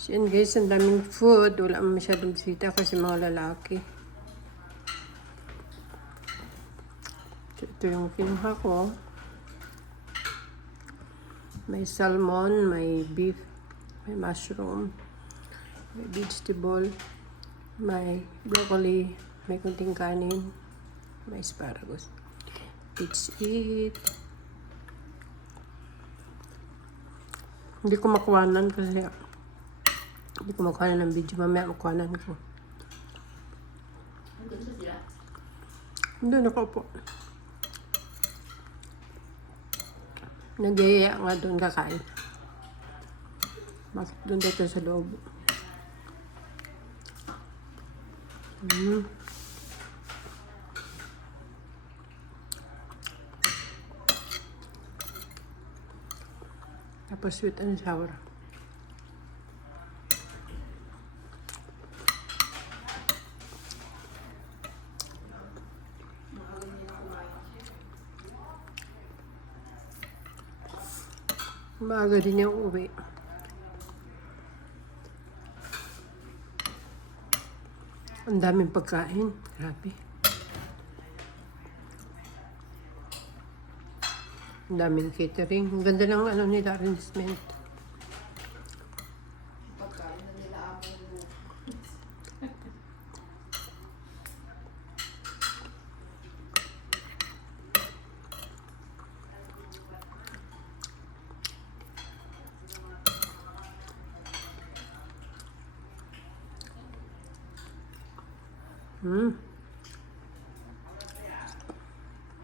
So yan guys, ang daming food. Wala masyadong bisita kasi mga lalaki. So, ito yung kinuha ko. May salmon, may beef, may mushroom, may vegetable, may broccoli, may kunting kanin, may asparagus. Let's eat. Hindi ko makuhanan kasi hindi ko makuhanan ng video. Mamaya makuhanan ko. Nandun sa sila? Hindi, nakaupo. Nagyayaya nga doon kakain. Bakit doon dito sa loob? Tapos sweet and sour. Maaga din yung uwi. Ang daming pagkain. Grabe. Ang daming catering. Ang ganda ng ano nila, arrangement. Pagkain na nila ako. Hmm.